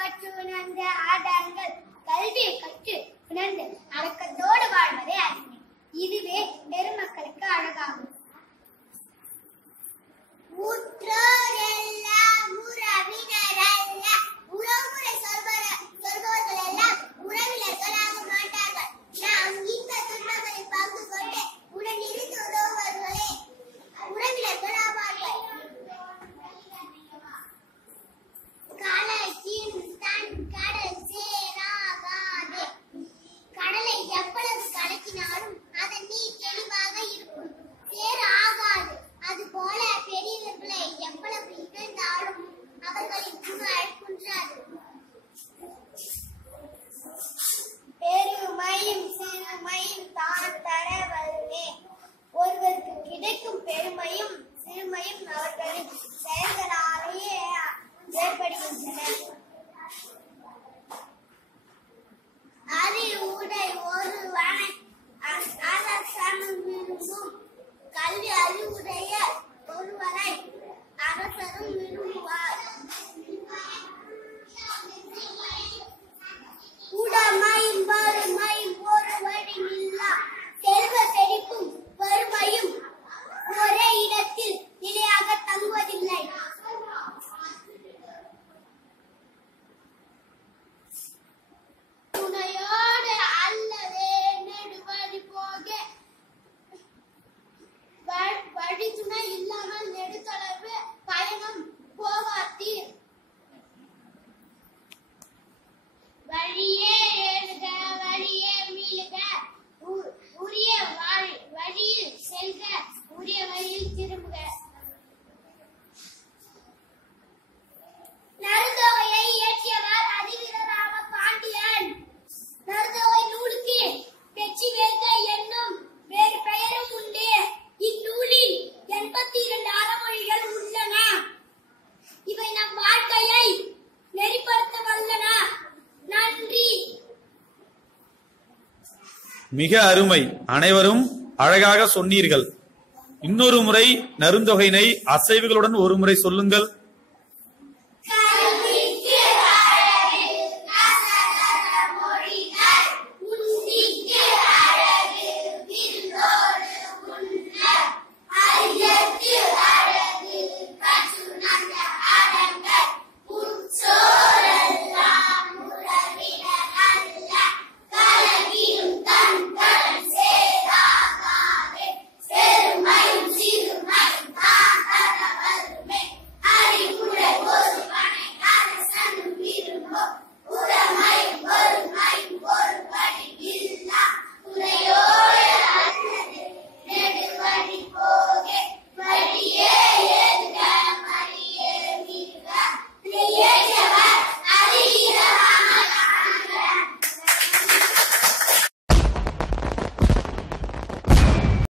கற்று உணர்ந்த ஆதாரங்கள் கல்வியை கற்று உணர்ந்து அடக்கத்தோடு வாழ்வதே அறிஞர். இதுவே பெருமக்களுக்கு அழகாகும். உற்றோரெல்லாம் உறவினரல்ல, உறவுமுறை சொல்பவர்கள் எல்லாம் உறவினர்களாக மாட்டார்கள். நாம் இன்ப துன்பங்களை பங்கு கொண்டு உடனிருந்து உறவுகளே உறவினர்கள் ஆவார்கள். கலக்கின் தன் கடல் சேராகாதே. கடலை எவ்வளவு கலக்கினாலும் அதன் நீர் தெளிவாக இருக்கும், சேர ஆகாது. அதுபோல பெரியவர்களை எவ்வளவு இகழ்ந்தாலும் அவர்களின் புகழ் குன்றாது. பெருமையும் சிறுமையும் தான் தர வருமே. ஒருவருக்கு கிடைக்கும் பெருமையும் சிறுமையும் அவர்களின் செயல்களாலேயே ஏற்படுகின்றன. அறிவுடை ஒருவனை அரசனும் விரும்பும், கல்வி அறிவுடைய ஒருவரை அரசரும் விரும்புவார். உடமையும் வறுமையும் ஒருவடி நில்லா, செல்வ செழிப்பும் வறுமையும் ஒரே இடத்தில் நிலையாக தங்குவதில்லை. துணையோடு அல்லவே நெடுவழி போக, வழி துணை இல்லாமல் நெடுத்தளவு பயணம் போகாதீர். வழியே எழுக வழியே மீளுக, உரிய வழியில் செல்க, உரிய வழியில் திரும்புக. நருந்தொகையை இயற்றியவர் அதிவீரராம பாண்டியன். நருந்தொகை நூலுக்கு வெற்றி வேக என்னும் வேறு பெயரும் உண்டு. இந்நூலில் 82 அறமொழிகள் உள்ளன. இவை நம் வாழ்க்கையை நெறிப்படுத்த வல்லன. நன்றி. மிக அருமை. அனைவரும் அழகாக சொன்னீர்கள். இன்னொரு முறை நருந்தொகையினை அசைவுகளுடன் ஒரு முறை சொல்லுங்கள்.